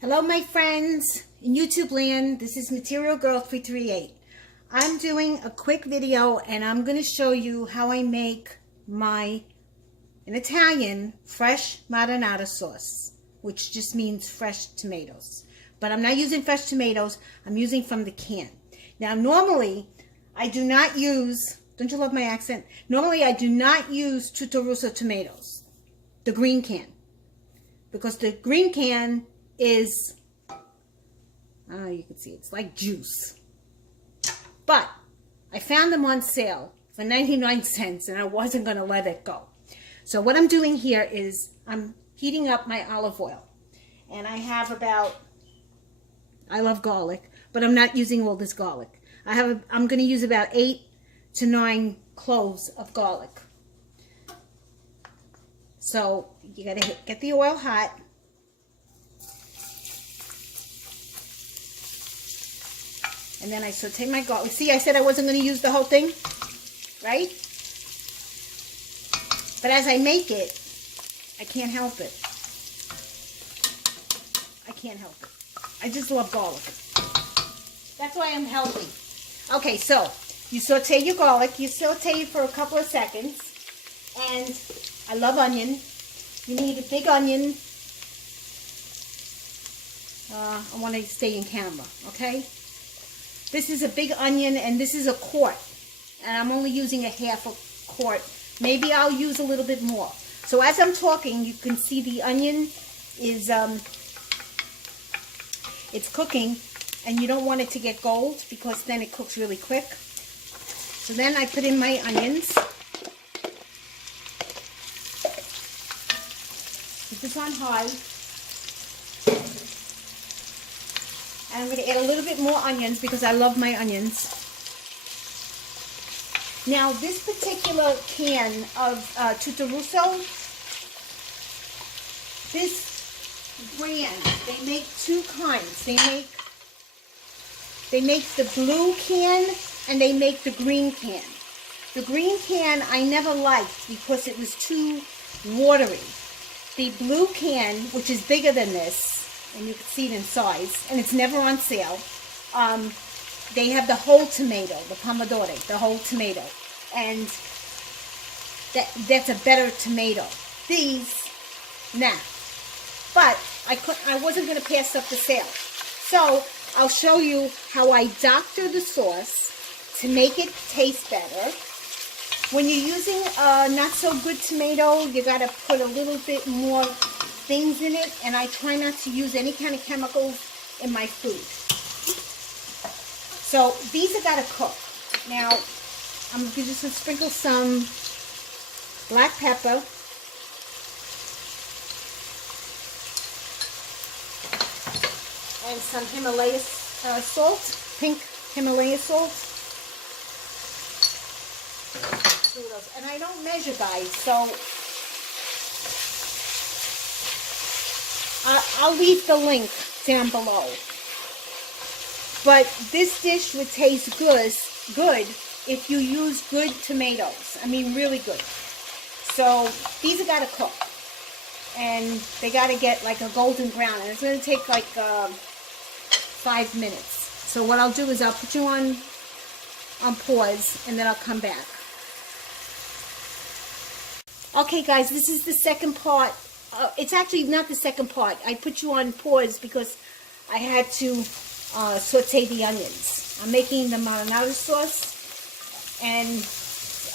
Hello my friends in YouTube land, this is Material Girl 338. I'm doing a quick video and I'm going to show you how I make my, in Italian, fresh marinara sauce, which just means fresh tomatoes. But I'm not using fresh tomatoes, I'm using from the can. Now normally, I do not use, don't you love my accent? Normally I do not use Tuttorosso tomatoes, the green can. Because the green can is, you can see it's like juice. But I found them on sale for 99 cents and I wasn't going to let it go. So what I'm doing here is I'm heating up my olive oil. And I have about, I love garlic, but I'm not using all this garlic. I'm going to use about 8 to 9 cloves of garlic. So you got to get the oil hot. And then I saute my garlic. See, I said I wasn't going to use the whole thing, right? But as I make it, I can't help it. I can't help it. I just love garlic. That's why I'm healthy. Okay, so you saute your garlic. You saute it for a couple of seconds. And I love onion. You need a big onion. I want to stay in camera, okay? This is a big onion, and this is a quart. And I'm only using a half a quart. Maybe I'll use a little bit more. So as I'm talking, you can see the onion is, it's cooking. And you don't want it to get gold, because then it cooks really quick. So then I put in my onions. Put this on high. And I'm going to add a little bit more onions because I love my onions. Now this particular can of Tuttorosso, this brand, they make two kinds. They make the blue can and they make the green can. The green can I never liked because it was too watery. The blue can, which is bigger than this, and you can see it in size, and it's never on sale. They have the whole tomato, the pomodoro, the whole tomato, and that's a better tomato. These, nah. But I wasn't going to pass up the sale, so I'll show you how I doctor the sauce to make it taste better. When you're using a not so good tomato, you got to put a little bit more things in it, and I try not to use any kind of chemicals in my food. So these are got to cook. Now I'm going to just sprinkle some black pepper, and some Himalaya salt, pink Himalaya salt. And I don't measure, guys, so I'll leave the link down below. But this dish would taste good if you use good tomatoes. I mean, really good. So these have got to cook. And they got to get like a golden brown. And it's going to take like 5 minutes. So what I'll do is I'll put you on pause, and then I'll come back. Okay, guys, this is the second part. It's actually not the second part. I put you on pause because I had to saute the onions. I'm making the marinara sauce, and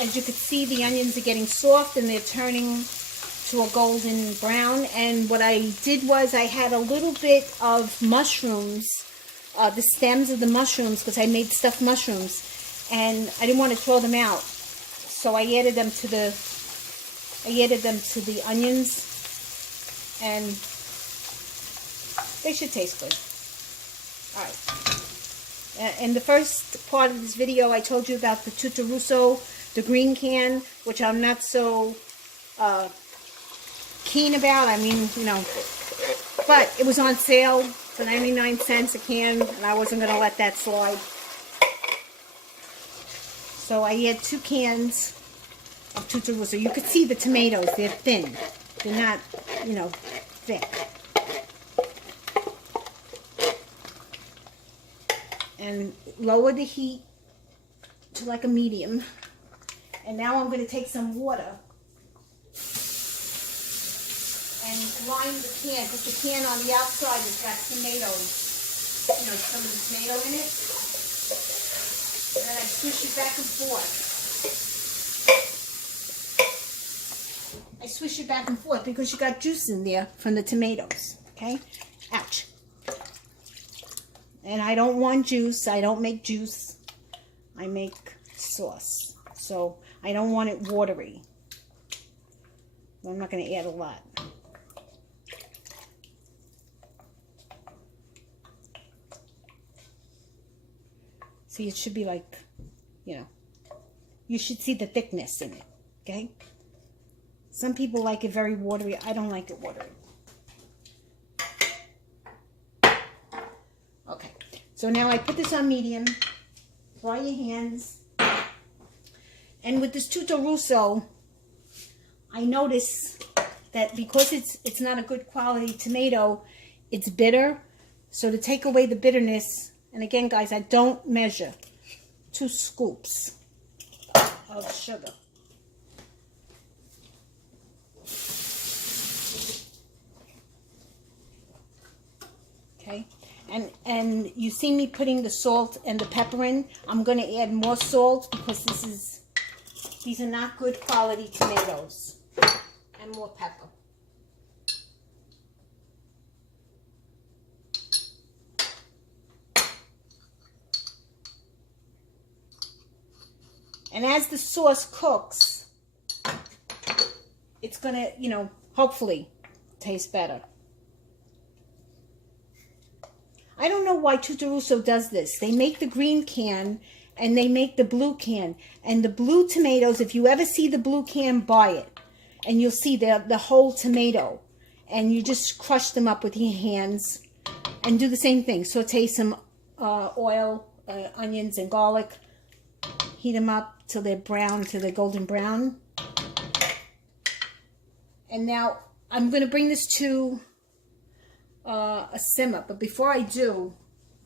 as you can see, the onions are getting soft and they're turning to a golden brown. And what I did was I had a little bit of mushrooms, the stems of the mushrooms, because I made stuffed mushrooms, and I didn't want to throw them out, so I added them to the onions, and they should taste good. Alright. In the first part of this video, I told you about the Tuttorosso, the green can, which I'm not so keen about. I mean, you know, but it was on sale for 99 cents a can, and I wasn't going to let that slide. So I had 2 cans of Tuttorosso. You could see the tomatoes, they're thin. They're not, you know, thick. and lower the heat to like a medium. And now I'm going to take some water and line the can, because the can on the outside has got tomatoes, you know, some of the tomato in it. And then I swish it back and forth. I swish it back and forth because you got juice in there from the tomatoes, okay? Ouch. And I don't want juice. I don't make juice. I make sauce. So I don't want it watery. I'm not going to add a lot. See, it should be like, you know, you should see the thickness in it, okay? Some people like it very watery. I don't like it watery. Okay, so now I put this on medium. Dry your hands. And with this Tuttorosso, I notice that because it's not a good quality tomato, it's bitter. So to take away the bitterness, and again, guys, I don't measure, 2 scoops of sugar. Okay, and you see me putting the salt and the pepper in. I'm going to add more salt because these are not good quality tomatoes. And more pepper. And as the sauce cooks, it's going to, you know, hopefully taste better. I don't know why Tuttorosso does this. They make the green can and they make the blue can. And the blue tomatoes, if you ever see the blue can, buy it. And you'll see the whole tomato. And you just crush them up with your hands. And do the same thing. Saute some oil, onions and garlic. Heat them up till they're brown, till they're golden brown. And now I'm going to bring this to a simmer. But before I do,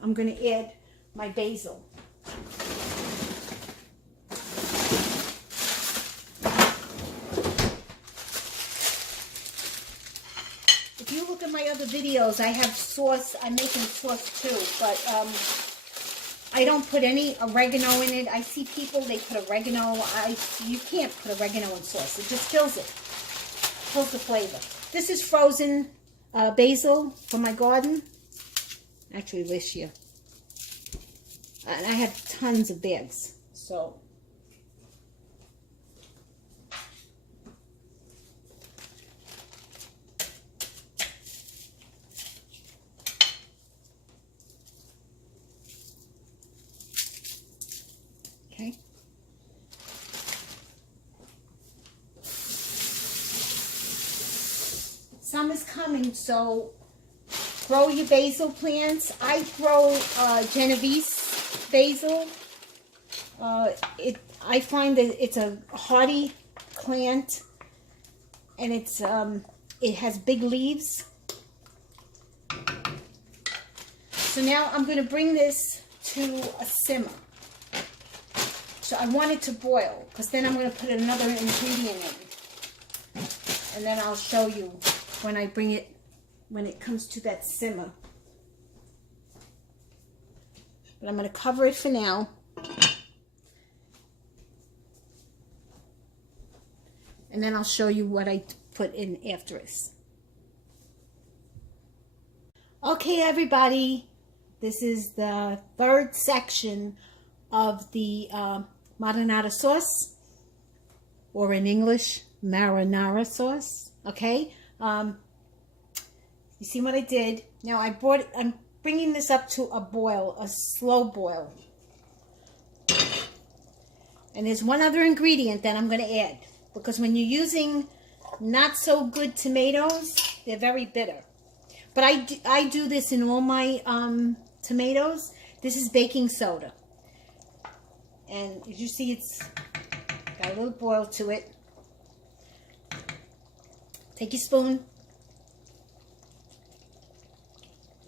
I'm going to add my basil. If you look at my other videos, I have sauce. I'm making sauce too, but I don't put any oregano in it. I see people, they put oregano. You can't put oregano in sauce. It just kills it. Kills the flavor. This is frozen basil from my garden. Actually, this year. And I have tons of bags. So okay. Summer's coming, so grow your basil plants. I grow Genovese basil. I find that it's a hardy plant, and it has big leaves. So now I'm going to bring this to a simmer. So I want it to boil, because then I'm going to put another ingredient in. And then I'll show you when I bring it, when it comes to that simmer. But I'm going to cover it for now. And then I'll show you what I put in after this. Okay, everybody. This is the third section of the marinara sauce, or in English, marinara sauce. Okay, you see what I did? Now I'm bringing this up to a boil, a slow boil. And there's one other ingredient that I'm going to add, because when you're using not so good tomatoes, they're very bitter. But I do this in all my tomatoes. This is baking soda. And as you see, it's got a little boil to it. Take your spoon.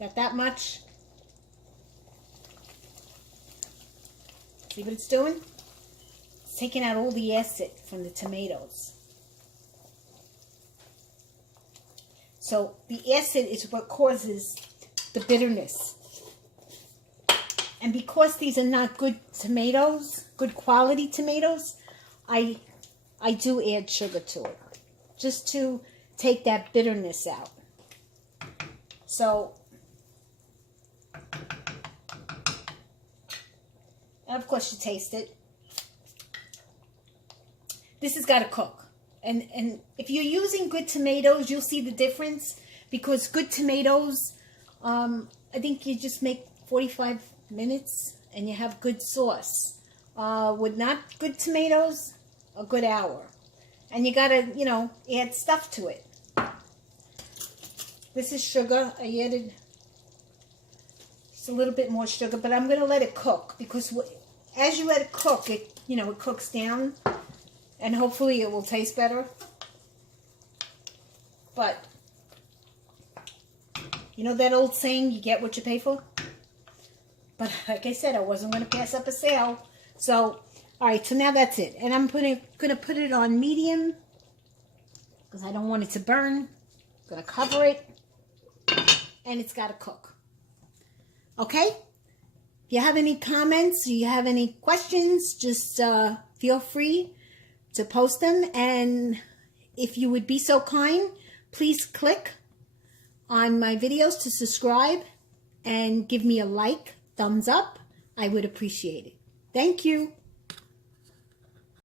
Got that much. See what it's doing? It's taking out all the acid from the tomatoes. So the acid is what causes the bitterness. And because these are not good tomatoes, good quality tomatoes, I do add sugar to it, just to take that bitterness out. So, and of course you taste it. This has got to cook. And if you're using good tomatoes, you'll see the difference, because good tomatoes, I think you just make 45 minutes and you have good sauce. With not good tomatoes, a good hour. And you gotta, you know, add stuff to it. This is sugar. I added just a little bit more sugar, but I'm gonna let it cook, because as you let it cook, it, you know, it cooks down, and hopefully it will taste better. But you know that old saying, you get what you pay for? But like I said, I wasn't going to pass up a sale. So, all right, so now that's it. And I'm going to put it on medium, because I don't want it to burn. I'm going to cover it, and it's got to cook. Okay? If you have any comments, or you have any questions, just feel free to post them. And if you would be so kind, please click on my videos to subscribe and give me a like. Thumbs up. I would appreciate it. Thank you.